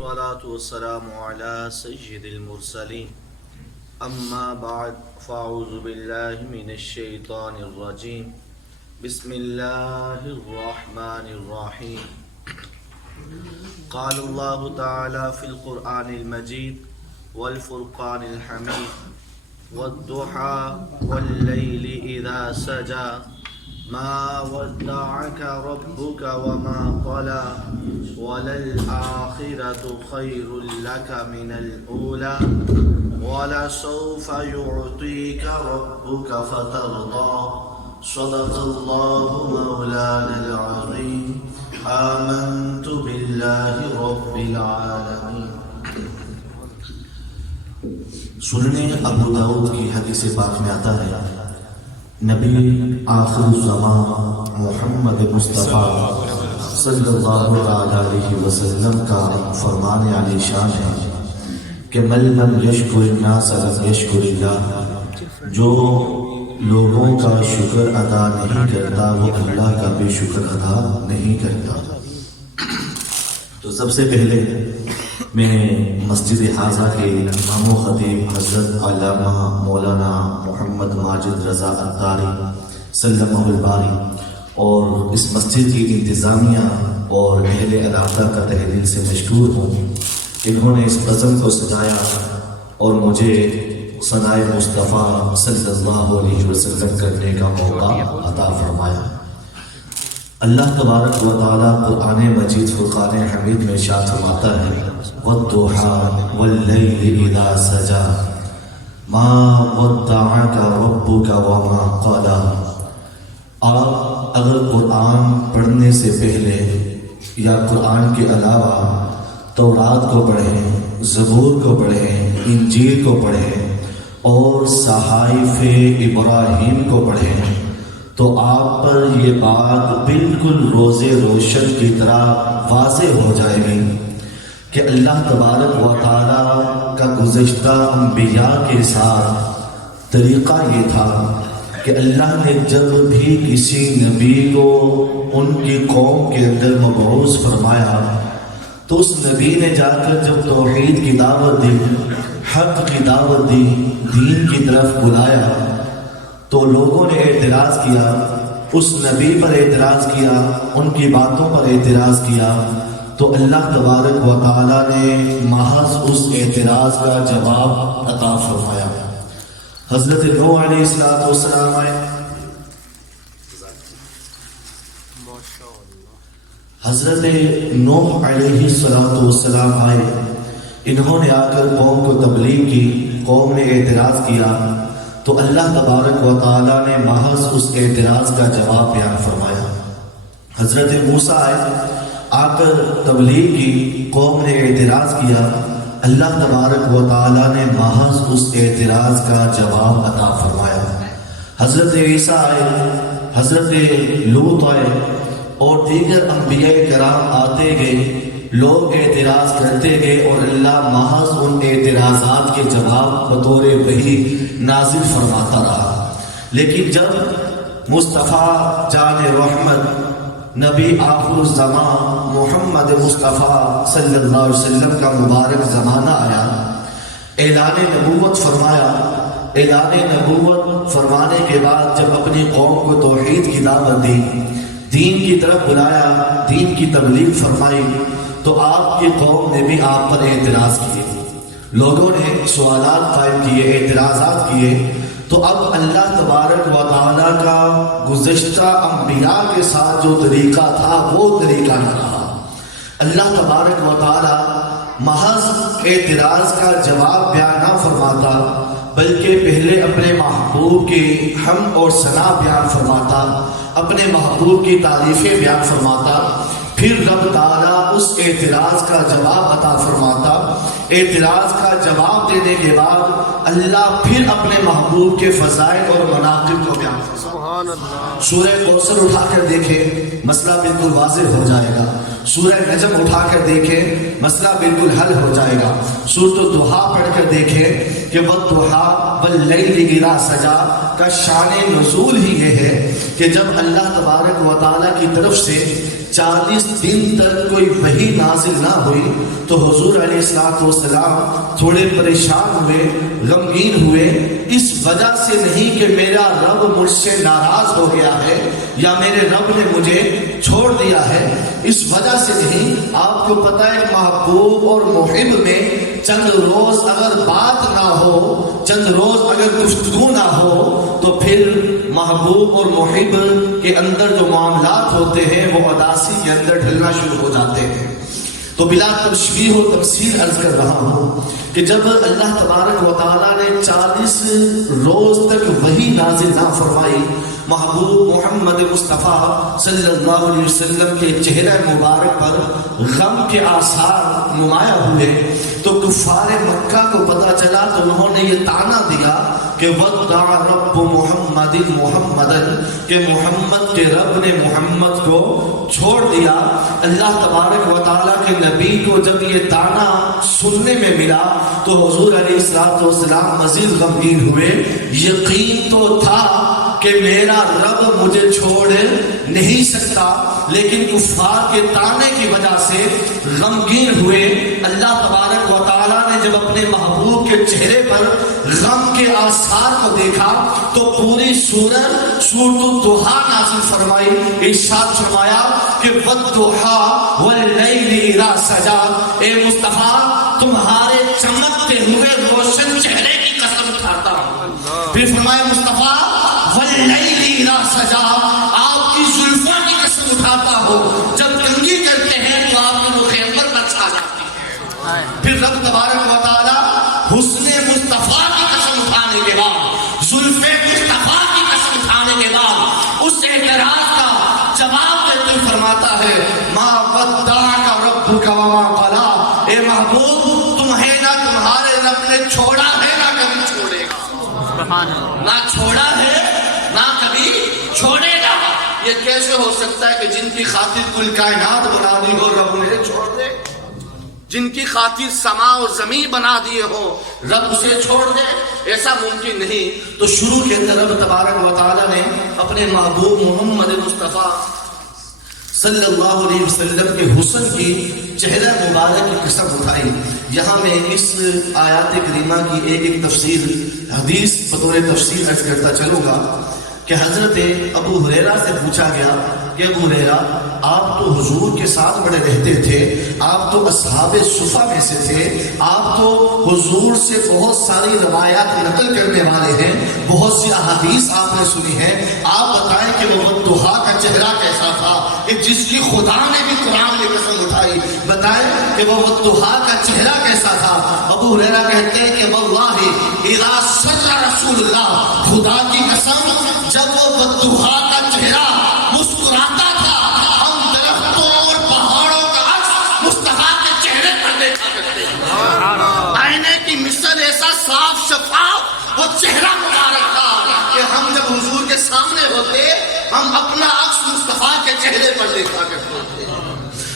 والصلاة والسلام على سيد المرسلين أما بعد فأعوذ بالله من الشيطان الرجيم بسم الله الرحمن الرحيم قال الله تعالى في القرآن المجيد والفرقان الحميد والضحى والليل إذا سجى ما ودعك ربك وما قلى وللآخرة خير لك من الأولى ولسوف يعطيك ربك فترضى صدق الله مولانا العظيم آمنت بالله رب العالمين. سنن ابو داؤد کی حدیث پاک میں آتا ہے نبی آخر الزمان محمد مصطفیٰ صلی اللہ علیہ وسلم کا فرمان علی شان ہے کہ من لم یشکر الناس لم یشکر اللہ، جو لوگوں کا شکر ادا نہیں کرتا وہ اللہ کا بھی شکر ادا نہیں کرتا. تو سب سے پہلے میں مسجد حاضہ کے امام و خطیب حضرت علامہ مولانا محمد ماجد رضا اتاری سلمہ الباری اور اس مسجد کی انتظامیہ اور اہل علاقہ کا تہ دل سے مشکور ہوں. انہوں نے اس بزم کو سجایا اور مجھے ثنائے مصطفیٰ صلی اللہ علیہ وسلم کرنے کا موقع عطا فرمایا. اللہ تبارک و تعالیٰ قرآن مجید فرقان حمید میں ارشاد فرماتا ہے وَالضُّحَىٰ وَاللَّيْلِ إِذَا سَجَىٰ مَا وَدَّعَكَ رَبُّكَ وَمَا قَلَىٰ. آپ اگر قرآن پڑھنے سے پہلے یا قرآن کے علاوہ تورات کو پڑھیں، زبور کو پڑھیں، انجیل کو پڑھیں اور صحائف ابراہیم کو پڑھیں تو آپ پر یہ بات بالکل روز روشن کی طرح واضح ہو جائے گی کہ اللہ تبارک و تعالیٰ کا گزشتہ انبیاء کے ساتھ طریقہ یہ تھا کہ اللہ نے جب بھی کسی نبی کو ان کی قوم کے اندر مبعوث فرمایا تو اس نبی نے جا کر جب توحید کی دعوت دی، حق کی دعوت دی، دین کی طرف بلایا تو لوگوں نے اعتراض کیا، اس نبی پر اعتراض کیا، ان کی باتوں پر اعتراض کیا تو اللہ تبارک و تعالیٰ نے محض اس اعتراض کا جواب عطا فرمایا. حضرت نوح علیہ السلام آئے، حضرت نوح علیہ السلام آئے، انہوں نے آ کر قوم کو تبلیغ کی، قوم نے اعتراض کیا تو اللہ تبارک و تعالیٰ نے محض اس اعتراض کا جواب بیان فرمایا. حضرت موسیٰ آئے، آ کر تبلیغ کی، قوم نے اعتراض کیا، اللہ تبارک و تعالیٰ نے محض اس اعتراض کا جواب عطا فرمایا. حضرت عیسیٰ آئے، حضرت لوط آئے اور دیگر انبیاء کرام آتے گئے، لوگ اعتراض کرتے گئے اور اللہ محض ان اعتراضات کے جواب بطور وحی نازل فرماتا رہا. لیکن جب مصطفیٰ جان رحمت نبی آخر الزمان محمد مصطفیٰ صلی اللہ علیہ وسلم کا مبارک زمانہ آیا، اعلان نبوت فرمایا، اعلان نبوت فرمانے کے بعد جب اپنی قوم کو توحید کی دعوت دی، دین کی طرف بلایا، دین کی تبلیغ فرمائی تو آپ کی قوم نے بھی آپ پر اعتراض کیے، لوگوں نے سوالات قائم کیے، اعتراضات کیے. تو اب اللہ تبارک و تعالیٰ کا گزشتہ انبیاء کے ساتھ جو طریقہ تھا وہ طریقہ نہ رہا. اللہ تبارک و تعالیٰ محض اعتراض کا جواب بیان نہ فرماتا بلکہ پہلے اپنے محبوب کی حمد اور ثنا بیان فرماتا، اپنے محبوب کی تعریفیں بیان فرماتا، پھر رب تعالیٰ اس اعتراض کا جواب عطا فرماتا. اعتراض کا جواب دینے کے بعد اللہ پھر اپنے محبوب کے فضائل اور مناقب کو بیان فرماتا. سورہ کوثر اٹھا کر دیکھیں مسئلہ بالکل واضح ہو جائے گا. سورہ نجم اٹھا کر دیکھیں مسئلہ بالکل حل ہو جائے گا. سورۃ الضحیٰ پڑھ کر دیکھیں کہ والضحیٰ واللیل اذا سجا کا شان نزول ہی یہ ہے کہ جب اللہ تبارک و تعالیٰ کی طرف سے 40 دن تک کوئی وحی نازل نہ ہوئی تو حضور علیہ السلام تھوڑے پریشان ہوئے، غمگین ہوئے، اس وجہ سے نہیں کہ میرا رب مجھ سے ناراض ہو گیا ہے یا میرے رب نے مجھے چھوڑ دیا ہے، اس وجہ سے نہیں۔ آپ کو پتہ ہے محبوب اور محب میں چند روز اگر بات نہ ہو، چند روز اگر گفتگو نہ ہو تو پھر محبوب اور محب کے اندر جو معاملات ہوتے ہیں وہ اداسی کے اندر ڈھلنا شروع ہو جاتے ہیں۔ تو بلا تشبیہ و تمثیل عرض کر رہا ہوں کہ جب اللہ تبارک و تعالیٰ نے 40 روز تک وحی نازل نہ فرمائی، محبوب محمد مصطفیٰ صلی اللہ علیہ وسلم کے چہرہ مبارک پر غم کے آثار نمایاں ہوئے تو کفار مکہ کو پتہ چلا تو انہوں نے یہ طعنہ دیا کہ ودع رب محمد محمدً، کہ محمد کے رب نے محمد کو چھوڑ دیا۔ اللہ تبارک و تعالیٰ کے نبی کو جب یہ طعنہ سننے میں ملا تو حضور علیہ السلام مزید غمگین ہوئے۔ یقین تو تھا کہ میرا رب مجھے چھوڑ نہیں سکتا، لیکن کفار کے طعنے کی وجہ سے غمگین ہوئے۔ اللہ تبارک و تعالیٰ نے جب اپنے محبوب کے چہرے پر غم کے آثار کو دیکھا تو پوری سورت الضحیٰ نازل فرمائی، ارشاد فرمایا کہ والضحیٰ واللیل اذا سجا، اے مصطفیٰ تمہارے چمکتے ہوئے روشن چہرے کی قسم اٹھاتا ہوں۔ پھر فرمایا مصطفیٰ واللیل اذا سجا، آپ کی زلفوں کی قسم اٹھاتا ہوں، جب کنگھی کرتے ہیں تو آپ کی رخ انور پر چھا جاتی ہے۔ پھر رب تبارک و تعالی حسن مصطفیٰ کی قسم اٹھانے کے بعد، زلف مصطفیٰ کی قسم اٹھانے کے بعد اس اعتراض کا جواب دیتے فرماتا ہے ما ودعک ربک وما قلی، اے محبوب تمہیں نہ تمہارے رب نے چھوڑا ہے نہ کبھی چھوڑے گا، نہ چھوڑا ہے نہ کبھی چھوڑے گا۔ یہ کیسے ہو سکتا ہے کہ جن کی خاطر کل کائنات بنا دی ہو رب نے چھوڑ دے، جن کی خاطر سما اور زمین بنا دیے ہو رب اسے چھوڑ دے؟ ایسا ممکن نہیں۔ تو شروع کے اندر رب تبارک و تعالیٰ نے اپنے محبوب محمد مصطفیٰ صلی اللہ علیہ وسلم کے حسن کی چہرہ مبارک کی قسم اٹھائی۔ یہاں میں اس آیات کریمہ کی ایک تفسیر حدیث بطور تفسیر عرض کرتا چلوں گا کہ حضرت ابو ہریرہ سے پوچھا گیا کہ ابو ہریرہ آپ تو حضور کے ساتھ بڑے رہتے تھے، آپ تو اصحاب صفہ میں سے تھے، آپ تو حضور سے بہت ساری روایات نقل کرنے والے ہیں، بہت سی احادیث آپ نے سنی ہیں، آپ بتائیں کہ وہ والضحیٰ کا چہرہ کیسا تھا کہ جس کی خدا نے بھی قرآن میں قسم اٹھائی، بتائیں کہ وہ والضحیٰ کا چہرہ کیسا تھا؟ ابو ہریرہ کہتے ہیں کہ واللہ اذا سر رسول اللہ، خدا کی قسم جب وہ والضحیٰ کا چہرہ مسکراتا تھا ہم درختوں اور پہاڑوں کا عکس مصطفیٰ کے چہرے پر دیکھا کرتے ہیں، آئینے کی مثل ایسا صاف شفاف وہ چہرہ مبارک تھا کہ ہم جب حضور کے سامنے ہوتے ہم اپنا عکس مصطفیٰ کے چہرے پر دیکھا کرتے تھے۔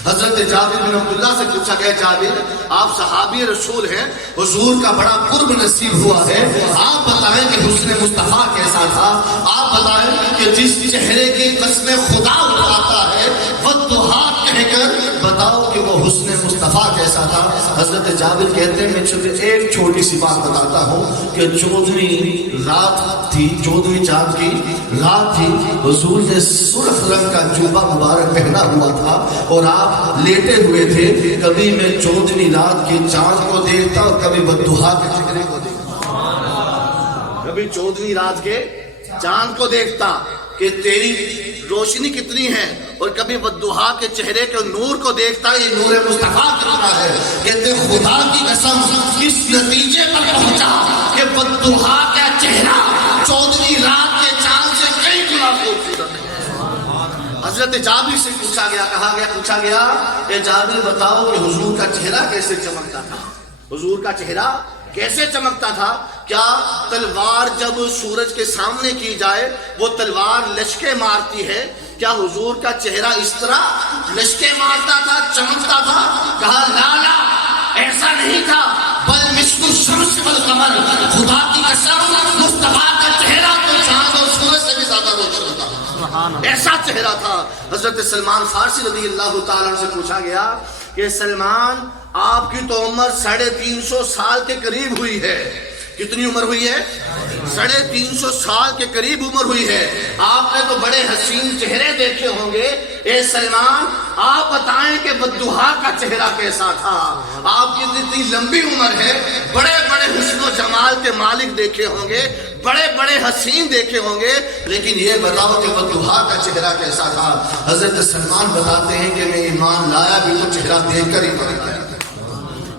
حضرت جابر بن عبداللہ سے پوچھا گیا جابر آپ صحابی رسول ہیں، حضور کا بڑا قرب نصیب ہوا ہے، آپ بتائیں کہ حسن مصطفیٰ کیسا تھا، آپ بتائیں کہ جس چہرے کی قسم خدا اٹھاتا ہے والضحیٰ کہہ کر بتاؤ کہ وہ حسن مصطفیٰ کیسا تھا۔ حضرت جابر کہتے ہیں میں ایک چھوٹی سی بات بتاتا ہوں کہ 14ویں رات تھی، 14ویں چاند کی رات تھی، حضور نے سرخ رنگ کا جوبہ مبارک پہنا ہوا تھا اور آپ لیٹے ہوئے تھے، کبھی میں 14ویں رات کے چاند کو دیکھتا اور کبھی والضحیٰ کے چہرے کو دیکھتا، کبھی 14ویں رات کے چاند کو دیکھتا کہ تیری روشنی کتنی ہے اور کبھی والضحیٰ کے چہرے کے نور کو دیکھتا یہ نور مصطفیٰ کتنا ہے۔ کہتے خدا کی قسم اس نتیجے پر پہنچا کہ والضحیٰ کا چہرہ 14ویں رات کے چاند سے کئی گنا خوبصورت ہے۔ حضرت جابر سے پوچھا گیا کہ جابر بتاؤ کہ حضور کا چہرہ کیسے چمکتا تھا، حضور کا چہرہ کیسے چمکتا تھا؟ کیا تلوار جب سورج کے سامنے کی جائے وہ تلوار لشکے مارتی ہے؟ کیا حضور کا چہرہ اس طرح لشکے مارتا تھا، چمکتا تھا؟ کہا لا ایسا نہیں تھا، بل مثل الشمس والقمر، خدا کی قسم مصطفیٰ کا چہرہ تو چاند وسلم، ایسا چہرہ تھا۔ حضرت سلمان فارسی رضی اللہ تعالیٰ عنہ سے پوچھا گیا کہ سلمان آپ کی تو عمر 350 سال کے قریب ہوئی ہے۔ کتنی عمر ہوئی ہے؟ 350 سال کے قریب عمر ہوئی ہے۔ آپ نے تو بڑے حسین چہرے دیکھے ہوں گے، اے سلمان آپ بتائیں کہ بددعا کا چہرہ کیسا تھا؟ آپ کی اتنی لمبی عمر ہے، بڑے بڑے حسن و جمال کے مالک دیکھے ہوں گے، بڑے بڑے حسین دیکھے ہوں گے، لیکن یہ بتاؤ کہ بددعا کا چہرہ کیسا تھا؟ حضرت سلمان بتاتے ہیں کہ میں ایمان لایا بھی تو چہرہ دیکھ کر ایمان لایا تھا۔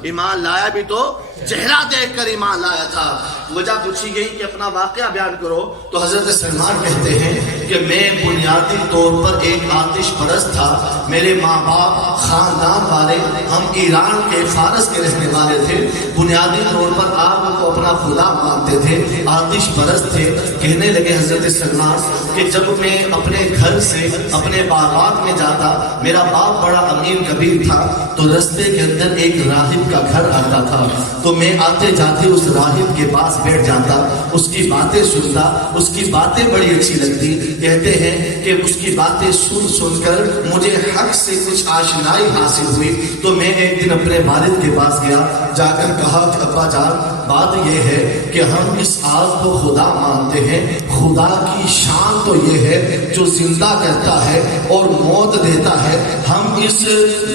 ایمان لایا بھی تو چہرہ دیکھ کر ایمان لایا تھا۔ وجہ پوچھی گئی کہ اپنا واقعہ بیان کرو، تو حضرت سلمان کہتے ہیں کہ میں بنیادی طور پر ایک آتش پرست تھا۔ میرے ماں باپ خاندان والے ہم ایران کے فارس کے رہنے والے تھے، بنیادی طور پر آگ کو اپنا خدا مانتے تھے، آتش پرست تھے۔ کہنے لگے حضرت سلمان کہ جب میں اپنے گھر سے اپنے باغات میں جاتا، میرا باپ بڑا امیر کبیر تھا، تو رستے کے اندر ایک راہب کا گھر آتا تھا، تو میں آتے جاتے اس راہب کے پاس بیٹھ جاتا، اس کی باتیں سنتا، اس کی باتیں بڑی اچھی لگتی۔ کہتے ہیں کہ اس کی باتیں سن سن کر مجھے حق سے کچھ آشنائی حاصل ہوئی، تو میں ایک دن اپنے والد کے پاس گیا، جا کر کہا کہ ابا جان بات یہ ہے کہ ہم اس آگ کو خدا مانتے ہیں، خدا کی شان تو یہ ہے جو زندہ کرتا ہے اور موت دیتا ہے، ہم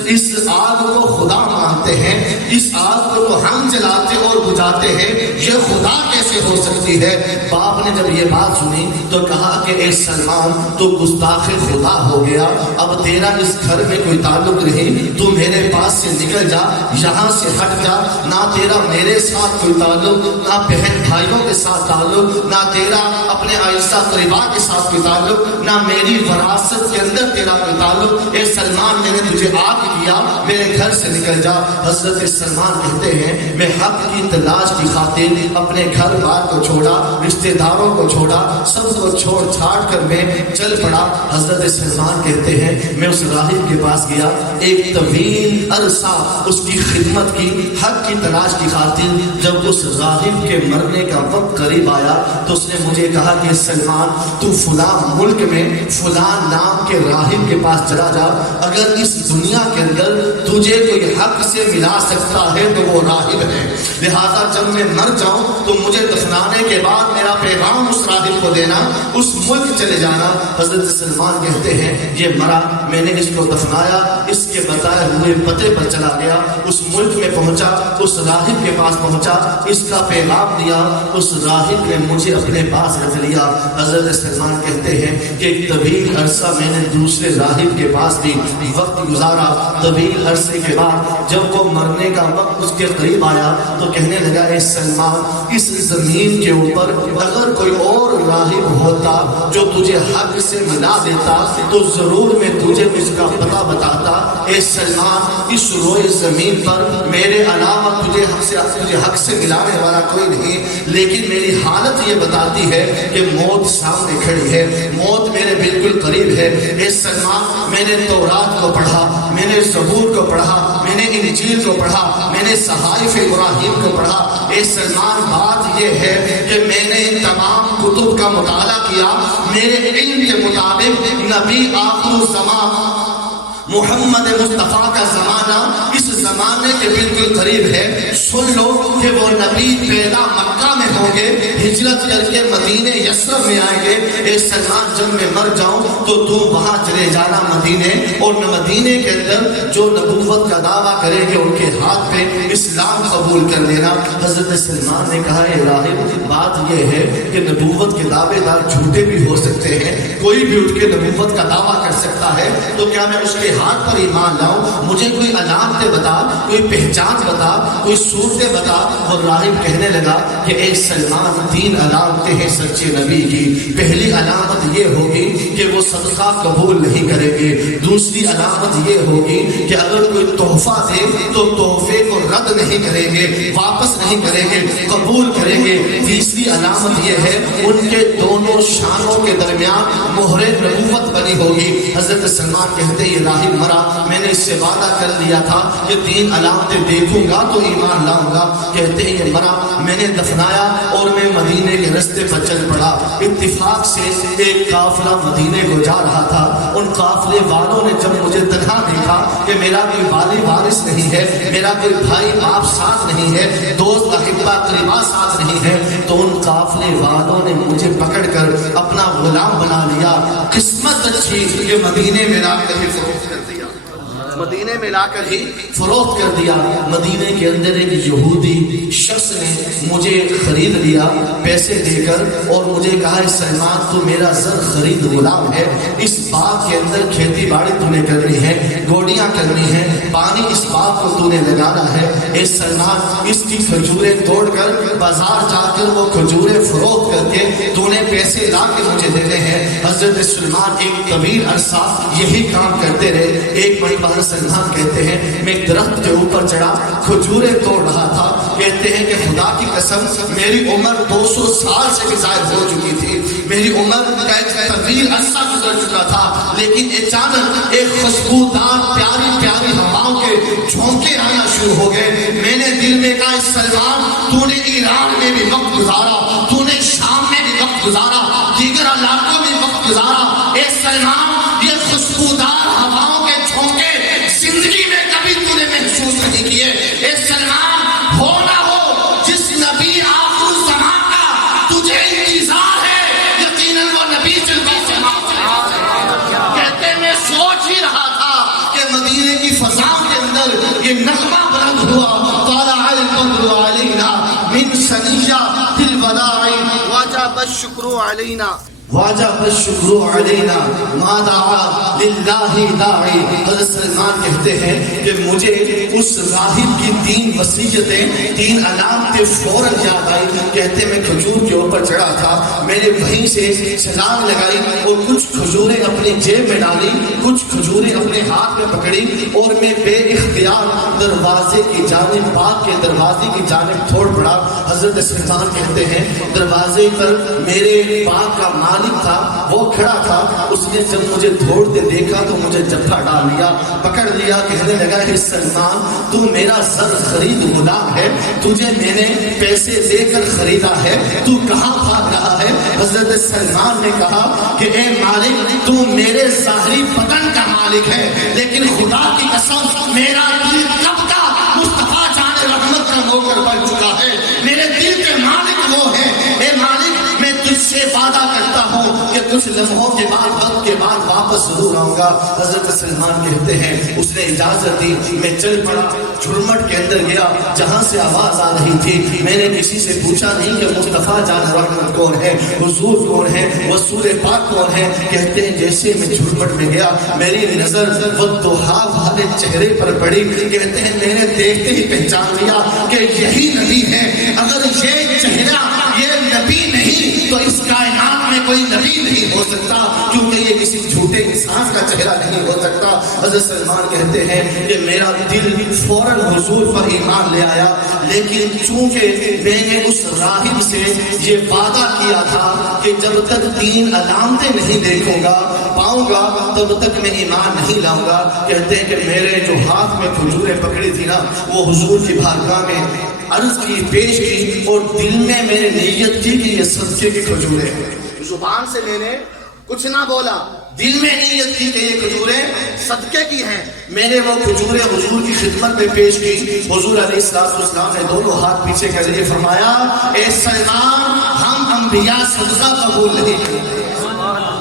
اس آگ کو خدا مانتے ہیں، اس آگ کو تو ہم جلاتے اور بجھاتے ہیں، یہ خدا کیسے ہو سکتی ہے؟ باپ نے جب یہ بات سنی تو کہا کہ اے سلمان تو گستاخ خدا ہو گیا، اب تیرا اس گھر میں کوئی تعلق نہیں، تو میرے پاس سے نکل جا، یہاں سے ہٹ جا، نہ تیرا میرے ساتھ کوئی تعلق، نہ بہن بھائیوں کے ساتھ تعلق، نہ تیرا اپنے اعزا قریبا کے ساتھ کوئی تعلق، نہ میری وراثت کے اندر تیرا کوئی تعلق، اے سلمان میں نے تجھے آگ کیا، میرے گھر سے نکل جا۔ حضرت سلمان کہتے ہیں میں حق کی تلاش کی خاطر اپنے گھر بار کو چھوڑا، رشتہ داروں کو چھوڑا، سب کو چھوڑ چھاڑ کر میں چل پڑا۔ حضرت سلمان کہتے ہیں میں اس راہب کے پاس گیا، ایک طویل عرصہ اس کی خدمت کی، حق کی تلاش کی خاطر۔ جب اس راہب کے مرنے کا وقت قریب آیا تو اس نے مجھے کہا کہ سلمان تو فلاں ملک میں فلاں نام کے راہب کے پاس چلا جا، اگر اس دنیا کے اندر تجھے کوئی حق سے ملا سکتا ہے تو وہ راہب ہے، لہذا جب میں مر جاؤں تو مجھے دفنانے کے بعد میرا پیغام اس راہب کو دینا، اس ملک چلے جانا۔ حضرت سلمان کہتے ہیں یہ مرا، میں نے اس کو دفنایا، اس کے بتائے ہوئے پتے پر چلا گیا، اس ملک میں پہنچا، اس راہب کے پاس پہنچا، اس کا پیغام دیا، اس راہب نے مجھے اپنے پاس رکھ لیا۔ حضرت سلمان کہتے ہیں کہ ایک طویل عرصہ میں نے دوسرے راہب کے پاس بھی وقت گزارا، طویل عرصے کے بعد جب وہ مرنے کا وقت اس کے قریب آیا تو کہنے لگا اے سلمان اس زمین کے اوپر اگر کوئی اور راہب ہوتا جو تجھے حق سے ملا دیتا تو ضرور میں تجھے اس کا پتہ بتاتا۔ اے سلمان اس روئے زمین پر میرے علاوہ تجھے حق سے ملانے والا کوئی نہیں، لیکن میری حالت یہ بتاتی ہے کہ موت سامنے کھڑی ہے، موت میرے بالکل قریب ہے۔ اے سلمان میں نے تورات کو پڑھا، میں نے زبور کو پڑھا، میں نے انجیل کو پڑھا، میں نے صحائف ابراہیم کو پڑھا۔ اے سلمان بات یہ ہے کہ میں نے ان تمام کتب کا مطالعہ کیا، میرے علم کے مطابق نبی آخر الزمان محمد مصطفیٰ کا زمانہ اس زمانے کے بالکل قریب ہے۔ سن لو کہ وہ نبی پیدا مکہ میں ہوں گے، ہجرت کر کے مدینے یثرب میں آئیں گے۔ اے سلمان جب میں مر جاؤں تو تم وہاں چلے جانا مدینے، اور مدینے کے اندر جو نبوت کا دعویٰ کریں گے ان کے ہاتھ پہ اسلام قبول کر لینا۔ حضرت سلمان نے کہا اے راہب بات یہ ہے کہ نبوت کے دعوے دار جھوٹے بھی ہو سکتے ہیں، کوئی بھی اٹھ کے نبوت کا دعویٰ کر سکتا ہے، تو کیا میں اس کے ہاتھ پر ایمان لاؤں؟ مجھے کوئی علامتیں بتا، کوئی پہچان بتا، کوئی صورتیں بتا۔ اور راہب کہنے لگا کہ اے سلمان 3 علامتیں ہیں سچے نبی کی۔ پہلی علامت یہ ہوگی کہ وہ صدقہ قبول نہیں کریں گے، دوسری علامت یہ ہوگی کہ اگر کوئی تحفہ دے تو تحفے کو رد نہیں نہیں کریں گے، واپس نہیں کریں گے، قبول کریں گے۔ تیسری علامت یہ ہے ان کے دونوں شانوں کے درمیان مہر نبوت بنی ہوگی۔ حضرت سلمان کہتے یہ راہب مرا، میں نے اس سے وعدہ کر لیا تھا کہ 3 علامتیں دیکھوں گا تو ایمان لاؤں گا۔ کہتے ہیں یہ مرا، میں نے دفنایا اور میں مدینے کے راستے پر چل پڑا۔ اتفاق سے ایک قافلہ مدینے کو جا رہا تھا، ان قافلے والوں نے جب مجھے تنہا دیکھا کہ میرا کوئی والی وارث نہیں ہے، میرا کوئی بھائی باپ ساتھ نہیں ہے، دوست احبا قریبا ساتھ نہیں ہے، تو ان قافلے والوں نے مجھے پکڑ کر اپنا غلام بنا لیا۔ قسمت اچھی کہ مدینے میں لا کر ہی فروخت کر دیا، مدینے میں لا کر ہی فروخت کر دیا۔ مدینے کے اندر ایک یہودی شخص نے مجھے خرید لیا پیسے دے کر، اور مجھے کہا سلمان تو میرا زر خرید غلام ہے، اس باغ کے اندر کھیتی باڑی تو نے کرنی ہے، گوڑیاں کرنی ہے، پانی اس باغ کو تو نے لگانا ہے۔ اے سلمان اس کی کھجوریں توڑ کر بازار جا کر وہ کھجوریں فروخت کر کے تو نے پیسے لا کے مجھے دینے ہیں۔ حضرت سلمان ایک طویل عرصہ یہی کام کرتے رہے۔ ایک مرتبہ سلمان کہتے ہیں میں ایک درخت کے اوپر چڑھا، کھجوریں توڑ رہا تھا۔ کہتے ہیں کہ خدا کی قسم میری عمر 200 سال سے بھی زائد ہو چکی تھی، میری عمر کا ایک طویل عرصہ گزر چکا تھا، لیکن اچانک ایک خوشبودار پیاری پیاری ہواؤں کے جھونکے آنا شروع ہو گئے۔ میں نے دل میں کہا سلمان تو نے ایران میں بھی وقت گزارا، تو نے شام میں بھی وقت گزارا، دیگر علاقوں میں وقت گزارا، اے سلمان یہ خوشبودار ہواؤں کے جھونکے زندگی میں کبھی تو نے محسوس نہیں کیے۔ اے سلمان ہو نہ ہو جس نبی آخر الزمان کا تجھے انتظار ہے، یقیناً وہ نبی جلوہ سے کہتے میں سوچ ہی رہا تھا کہ مدینے کی فضا کے اندر یہ نغمہ بلند ہوا، طلع البدر علینا من ثنیۃ الوداع وجب الشکر علینا واجب الشکر علینا ما دعا للہ داعی۔ حضرت سلمان کہتے ہیں کہ مجھے اس راہب کی 3 وصیتیں 3 علامتیں فوراً یاد آئی۔ کہتے میں کھجور کے اوپر چڑھا تھا، میں نے وہیں سے چھلانگ لگائی اور کچھ کھجوریں اپنی جیب میں ڈالی، کچھ کھجوریں اپنے ہاتھ میں پکڑی اور میں بے اختیار دروازے کی جانب، باغ کے دروازے کی جانب توڑ پڑا۔ حضرت سلمان کہتے ہیں دروازے پر میرے باغ کا مالک تھا، وہ کھڑا تھا، اس نے جب مجھے دھوڑتے دیکھا تو مجھے جھپٹا ڈال لیا، پکڑ لیا، کہنے لگا ہے سلمان تو میرا زر خرید غلام ہے، تجھے میں نے پیسے دے کر خریدا ہے، تو کہاں بھاگ رہا ہے؟ حضرت سلمان نے کہا کہ اے مالک تو میرے ظاہری بدن کا مالک ہے، لیکن خدا کی قسم میرا دل کب کا مصطفیٰ جان رحمت کا نوکر بن چکا ہے، میرے دل کے مالک وہ ہے۔ اے مالک میں تجھ سے وعدہ کرتا ہوں کہ کچھ لمحوں کے بعد، وقت کے بعد واپس ضرور آؤں گا۔ حضرت سلمان کہتے ہیں اس نے اجازت دی، میں چل پڑا، جھرمٹ کے اندر گیا جہاں سے آواز آ رہی تھی۔ میں نے کسی سے پوچھا نہیں کہ مصطفیٰ جان رحمت کون ہے، حضور کون ہے، رسول پاک کون ہے۔ کہتے ہیں جیسے میں جھرمٹ میں گیا میری نظر والضحیٰ والے چہرے پر پڑی۔ کہتے ہیں میں نے دیکھتے ہی پہچان لیا کہ یہی نبی ہے۔ اگر یہ چہرہ یہ نبی نہیں تو اس کائنات میں کوئی نبی نہیں ہو سکتا، کیونکہ یہ کسی جھوٹے انسان کا چہرہ نہیں ہو سکتا۔ حضرت سلمان کہتے ہیں کہ میرا دل فوراً حضور پر ایمان لے آیا، لیکن چونکہ میں نے اس راہب سے یہ وعدہ کیا تھا کہ جب تک 3 علامتیں نہیں دیکھوں گا پاؤں گا تب تک میں ایمان نہیں لاؤں گا۔ کہتے ہیں کہ میرے جو ہاتھ میں کھجوریں پکڑی تھی نا وہ حضور کی بارگاہ میں عرض کی، پیش کی، اور دل میں میں نے نیت کی کہ یہ صدقے کی کھجوریں ہیں۔ زبان سے میں نے کچھ نہ بولا، دل میں نیت کی کہ یہ کھجوریں صدقے کی ہیں۔ میں نے وہ کھجوریں حضور کی خدمت میں پیش کی۔ حضور علیہ السلام نے دونوں ہاتھ پیچھے کر لیے، فرمایا اے سلمان ہم انبیاء صدقہ قبول نہیں کرتے۔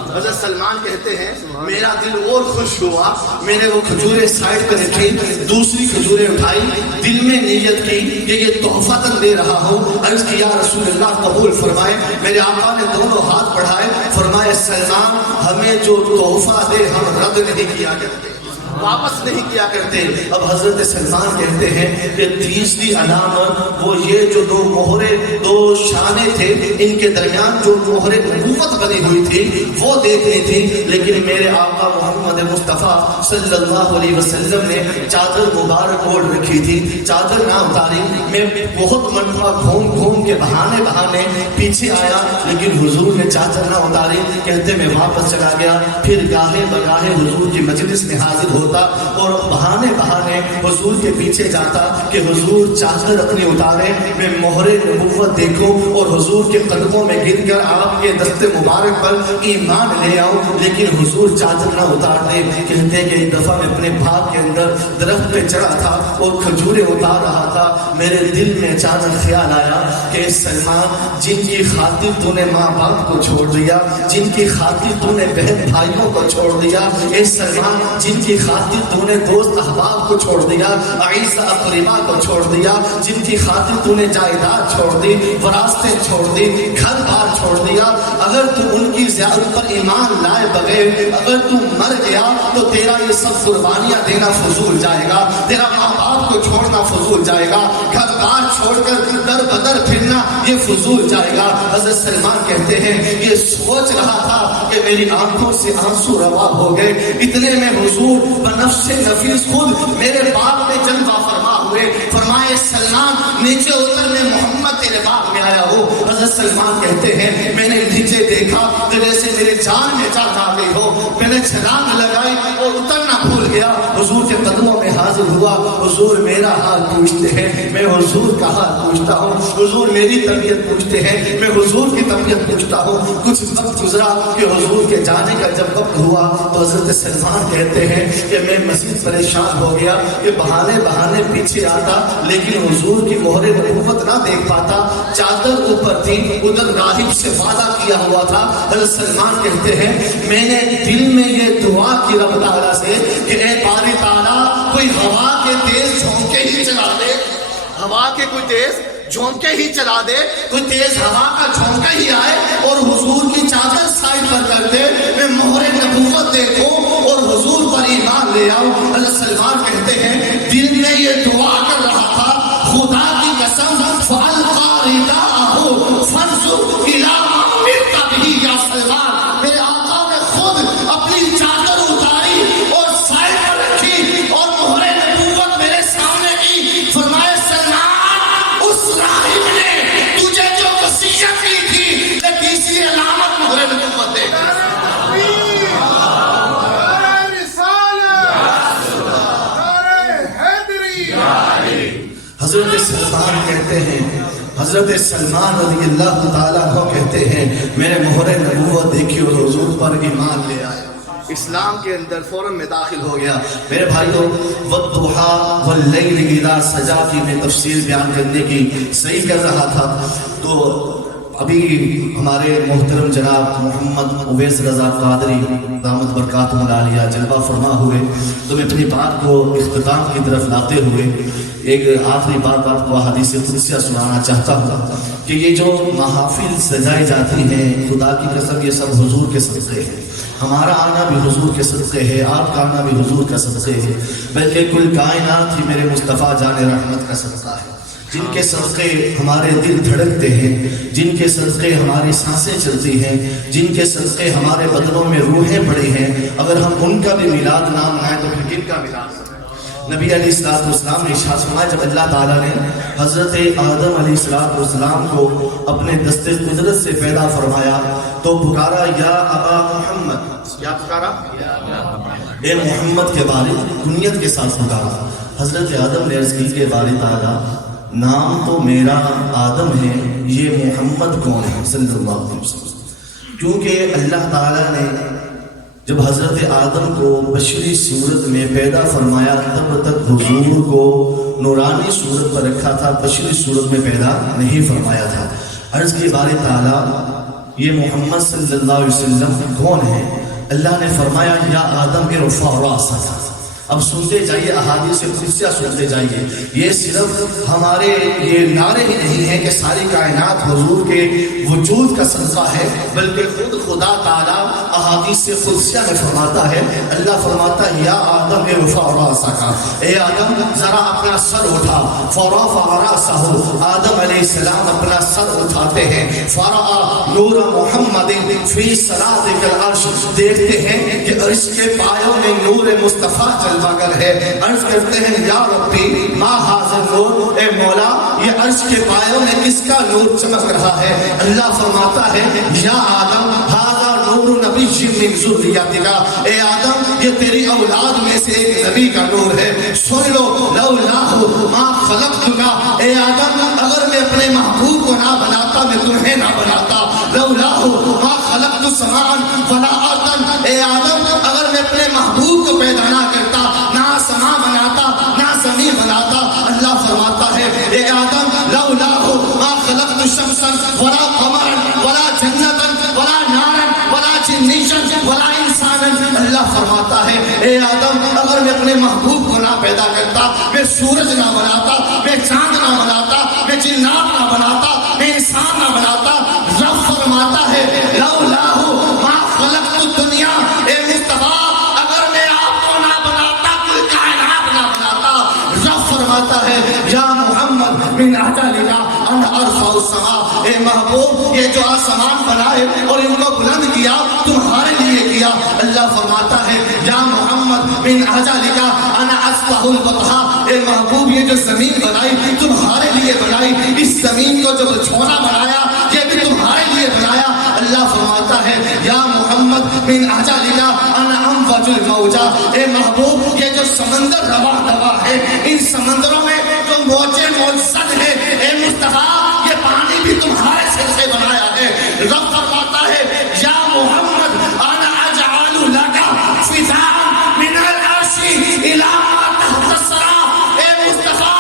حضرت سلمان کہتے ہیں میرا دل اور خوش ہوا، میں نے وہ کھجوریں سائڈ پہ رکھی، دوسری کھجوریں اٹھائی، دل میں نیت کی کہ یہ تحفہ تک دے رہا ہوں۔ عرض کیا رسول اللہ قبول فرمائے۔ میرے آقا نے دونوں ہاتھ بڑھائے، فرمایا سلمان ہمیں جو تحفہ دے ہم رد نہیں کیا کرتے، واپس برداشت نہیں کیا کرتے. اب حضرت سلمان کہتے ہیں کہ تیسری علامت وہ یہ جو دو مہرے دو شانے تھے ان کے درمیان جو مہر نبوت بنی ہوئی تھی وہ دیکھنی تھی. لیکن میرے آقا محمد مصطفیٰ صلی اللہ علیہ وسلم نے چادر مبارک اوڑھ رکھی تھی, چادر نہ اتاری. میں بہت مرتبہ گھوم گھوم کے بہانے بہانے پیچھے آیا لیکن حضور نے چادر نہ اتاری. کہتے میں واپس چلا گیا, پھر گاہے بگاہے حضور کی مجلس میں حاضر ہوتا اور بہانے بہانے حضور کے پیچھے جاتا کہ حضور چادر اپنی اتارے, میں مہر نبوت دیکھوں اور حضور کے قدموں میں گر کر آپ کے دست مبارک پر ایمان لے آؤں. لیکن حضور چادر نہ اتارتے. کہتے کہ ایک دفعہ میں اپنے باغ کے اندر درخت پہ چڑھا تھا اور کھجورے اتار رہا تھا. میرے دل میں اچانک خیال آیا کہ سلمان, جن کی خاطر تو نے ماں باپ کو چھوڑ دیا, جن کی خاطر تو نے بہن بھائیوں کو چھوڑ دیا, اے سلمان جن کی خاطر تو نے دوست احباب کو چھوڑ دیا, عیس اقربا کو چھوڑ دیا, جن کی خاطر تو نے جائیداد چھوڑ دی, وراثتیں چھوڑ دی, گھر بار چھوڑ دیا, اگر تو ان کی زیارت پر ایمان لائے بغیر اگر تو مر گیا تو تیرا یہ سب قربانیاں دینا فضول جائے گا, تیرا ماں باپ کو چھوڑنا فضول جائے گا, گھر بار چھوڑ کر در بدر پھرنا یہ فضول جائے گا. حضرت سلمان کہتے ہیں یہ سوچ رہا تھا کہ میری آنکھوں سے آنسو روا ہو گئے. اتنے میں حضور بنفس نفیس خود میرے باغ میں جلوہ فرما ہوئے. فرمائے سلمان نیچے اتر, میں محمد تیرے باغ میں آیا ہوں. حضرت سلمان کہتے ہیں میں نے نیچے دیکھا تو جیسے میرے جان میں جان آ گئی ہو. میں نے چھلانگ لگائی اور اترنا بھول گیا. حضور کے قدموں میں حاضر ہوا. حضور میرا حال پوچھتے ہیں, میں حضور کا حال پوچھتا ہوں. حضور میری طبیعت پوچھتے ہیں, میں حضور کی طبیعت پوچھتا ہوں. کچھ وقت گزرا کہ حضور کے جانے کا جب وقت ہوا تو حضرت سلمان کہتے ہیں کہ میں مزید پریشان ہو گیا کہ بہانے بہانے پیچھے آتا لیکن حضور کی مہر نبوت نہ دیکھ پاتا. چادر اوپر تھی, ادھر راہب سے وعدہ کیا ہوا تھا. حضرت سلمان کہتے ہیں میں نے دل میں یہ دعا کی رب تعالیٰ سے کہ اے باری تعالیٰ کوئی ہوا کے تیز جھونکے ہی چلا دے, ہوا کے کوئی تیز جھونکے ہی چلا دے, کوئی تیز ہوا کا جھونکا ہی آئے اور حضور کی چادر سائڈ پر کر دے, میں مہر نبوت دیکھوں اور حضور پر ایمان لے آؤں. حضرت سلمان کہتے ہیں دل میں یہ دعا کر رہا تھا, خدا کی قسم فَأَلْقَى رِدَاءَهُ فَانْظُرْ إِلَىٰ مَا أُمِرْتَ بِهِ یا سلمان. میرے آقا نے خود اپنی چادر اتاری اور سائڈ پر رکھی اور مہر نبوت میرے سامنے کی. فرمائے سلمان اس راہب نے تجھے جو وصیت کی تھی کہ تیسری علامت مہر نبوت دے. حضرت سلمان کہتے ہیں, حضرت سلمان رضی اللہ تعالیٰ عنہ کہتے ہیں میں نے مہر نبوت دیکھی اور حضور پر ایمان لے آیا. اسلام کے اندر فوراً میں داخل ہو گیا. میرے بھائیوں وَالضُّحَىٰ وَاللَّيْلِ إِذَا سَجَىٰ کی میں تفسیر بیان کرنے کی صحیح کر رہا تھا تو ابھی ہمارے محترم جناب محمد اویس رضا قادری دامت برکاتہم العالیہ جلوہ فرما ہوئے تو میں اپنی بات کو اختتام کی طرف لاتے ہوئے ایک آخری بات آپ کو حدیث قدسیہ سنانا چاہتا ہوں کہ یہ جو محافل سجائی جاتی ہیں خدا کی قسم یہ سب حضور کے صدقے ہیں. ہمارا آنا بھی حضور کے صدقے ہے, آپ کا آنا بھی حضور کا صدقے ہے, بلکہ کل کائنات ہی میرے مصطفیٰ جان رحمت کا صدقہ ہے. جن کے صدقے ہمارے دل دھڑکتے ہیں, جن کے صدقے ہماری سانسیں چلتی ہیں, جن کے صدقے ہمارے بدنوں میں روحیں پڑی ہیں, اگر ہم ان کا بھی میلاد نہ منائیں تو پھر کن کا میلاد؟ نبی علیہ السلام نے ارشاد فرمایا جب اللہ تعالیٰ نے حضرت آدم علیہ السلام کو اپنے دست قدرت سے پیدا فرمایا تو پکارا یا ابا محمد. کیا پکارا؟ اے محمد کے بارے کنیت کے ساتھ پکارا. حضرت آدم نے عرض کی کہ باری تعالیٰ نام تو میرا آدم ہے, یہ محمد کون ہے صلی اللہ علیہ وسلم. کیونکہ اللہ تعالیٰ نے جب حضرت آدم کو بشری صورت میں پیدا فرمایا تب تک حضور کو نورانی صورت پر رکھا تھا, بشری صورت میں پیدا نہیں فرمایا تھا. عرض کی باری تعالیٰ یہ محمد صلی اللہ علیہ وسلم کون ہے؟ اللہ نے فرمایا یا آدم ارفع راسک, اب سنتے جائیے احادیث قدسیہ سنتے جائیے. یہ صرف ہمارے یہ نعرے ہی نہیں ہیں کہ ساری کائنات حضور کے وجود کا صدقہ ہے، بلکہ خود خدا تعالیٰ احادیث قدسیہ میں فرماتا ہے. اللہ فرماتا ہے یا آدم ارفع راسک، اے آدم ذرا اپنا سر اٹھا. فرفع راسہ، آدم علیہ السلام اپنا سر اٹھاتے ہیں. فرآ نور محمد فی صراط العرش، دیکھتے ہیں کہ عرش کے پایوں میں نور مصطفیٰ مگر ہے. عرض کرتے ہیں یا ربی ما حاضر نور، اے مولا یہ عرش کے پایوں میں کس کا نور چمک رہا ہے؟ اللہ فرماتا ہے یا آدم حاضر نور نبی من ذریتک، اے آدم یہ تیری اولاد میں سے ایک نبی کا نور ہے. سن لو لولاہ ما خلقتک، اے آدم اگر میں اپنے محبوب کو نہ بناتا میں تمہیں نہ بناتا. لولاہ ما خلقت السماء ولا ارضا، اے آدم اگر میں اپنے محبوب کو پیدا نہ کرتا نہ سما بناتا نہ زمین بناتا. اللہ فرماتا ہے اے آدم لولاہ ما خلقت الشمس ولا قمرا ولا جنتا ولا نارا ولا جنیشا ولا انسانا. اللہ فرماتا ہے اے آدم اگر میں اپنے محبوب کو نہ پیدا کرتا، میں سورج نہ بناتا، میں چاند نہ بناتا، میں جنات نہ بناتا، میں انسان نہ بناتا. رب فرماتا ہے لولاہ ما خلقت الدنیا، اے مصطفیٰ اگر میں آپ کو نہ بناتا کوئی کائنات نہ بناتا. رب فرماتا ہے یا محمد من اجلک ان ارفع السماء، اے محبوب یہ جو آسمان بنائے اور ان کو بلند کیا تمہارے لیے کیا. اللہ فرماتا ہے یا محمد من اجلک ان اسطح البطحاء، اے محبوب یہ جو زمین بنائی تمہارے لیے بنائی. اس زمین کو جو چھونا بنایا یہ بھی تمہارے لیے بنایا. اللہ فرماتا ہے یا محمد من اجلک ان انفج الموجہ، اے محبوب یہ جو سمندر رواں رواں ہے ان سمندروں میں جو موجیں موجزن ہے اے مصطفیٰ یہ پانی بھی تمہارے سر سے بنایا ہے. رب فرماتا ہے یا محمد انا اجعل لک فضاء من العرش الى ما تحت الثرى، اے مصطفیٰ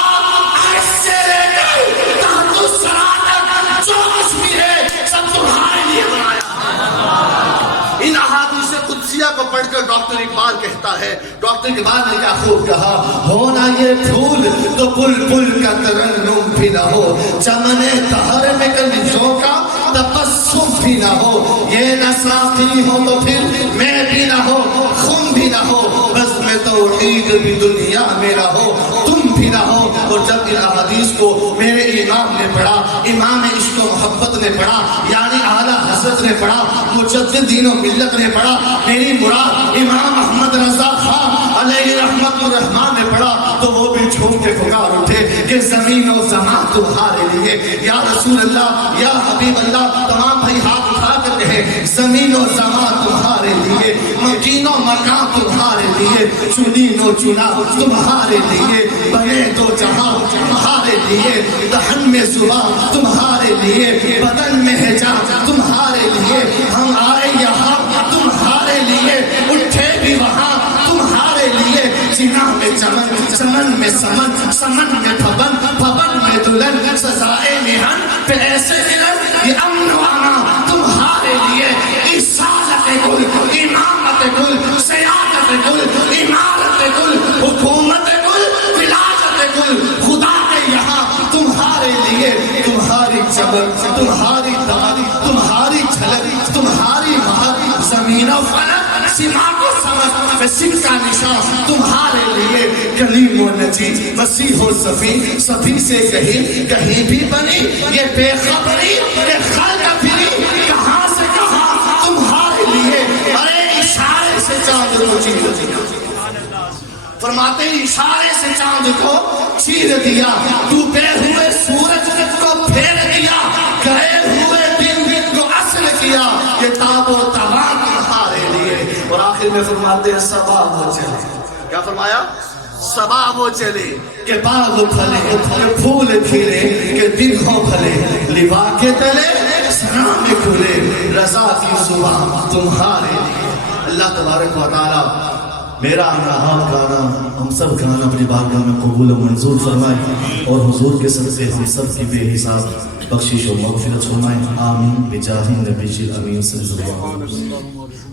عرش سے لے کر تحت الثرى تک جو کچھ بھی ہے سب تمہارے لیے بنایا. ان احادیث قدسیہ کو پڑھ کر ڈاکٹر اقبال کہتا ہے، ڈاکٹر اقبال نے کیا خوب کہا، ہونا یہ پھول تو بلبل کا ترنم بھی نہ ہو، چمن طہر میں کنجوں کا تبسم بھی نہ ہو. یہ نہ ساقی ہو تو پھر میں بھی نہ ہو، خم بھی نہ ہو، بس میں توحید بھی دنیا میں نہ ہو، تم بھی نہ ہو. اور جب ان احادیث کو میرے امام نے پڑھا، امام عشق و محبت نے پڑھا، یعنی اعلیٰ حضرت نے پڑھا، مجدد دین و ملت نے پڑھا، میری مراد امام احمد رضا خان علیہ رحمت الرحمن نے پڑھا، تو وہ بھی جھوم کے پکار اٹھے کہ زمین و زمان تمہارے لیے. یا رسول اللہ یا حبیب اللہ، تمام بھائی ہاتھ اٹھا کر کہیں زمین و زمان تمہارے لیے، مکین و مکان تمہارے لیے، چنین و چنا تمہارے لیے، بنے دو جہاں تمہارے لیے، دہن میں زبان تمہارے لیے، بدن میں حجاب تمہارے لیے. ہم آئے یہاں تمہارے لیے، اٹھے بھی وہاں تمہارے لیے. سینا میں چمن، چمن میں سمن، سمن میں پھبن، پھبن میں دلہن، سزائے مہن پہ ایسے ملن، یہ امن و امان تمہارے لیے. رسالت کل، امامت کل، سیادت کل، امارت کل، حکومت کل، ولایت کل، خدا کے یہاں تمہارے لیے. تمہاری چمن، تمہاری داری، تمہاری جھلک، تمہاری مہر، زمین و فلک، سماع و سمجھ، مسیح کا نشان تمہارے لیے. کلیم و نجی، مسیح و صفی، سبھی سے کہیں بھی بنی یہ بے خبری، یہ خلق پھری کہاں سے کہاں تمہارے لیے. ارے اشارے سے چاند کو چیر دیا، فرماتے ہیں اشارے سے چاند کو چیر دیا، ڈوبے ہوئے سورج کو پھیر دیا، گئے ہوئے دن کو اصل کیا. یہ تاب و توان تمہارے لیے. اور آخر میں فرماتے ہیں صبا وہ چلے. کیا فرمایا؟ صبا وہ چلے کہ باغ پھلے، کہ پھول کھلے، کہ دن ہو بھلے، لوا کے تلے سلام کھلے، رضا کی زبان تمہارے لیے. اللہ تبارک و تعالی میرا آنا، آپ کا آنا، ہم سب کا آنا اپنی بارگاہ میں قبول و منظور فرمائے، اور حضور کے صدقے ہم سب کی بے حساب بخشش و مغفرت فرمائے. آمین بجاہ نبی الامین صلی اللہ علیہ وسلم.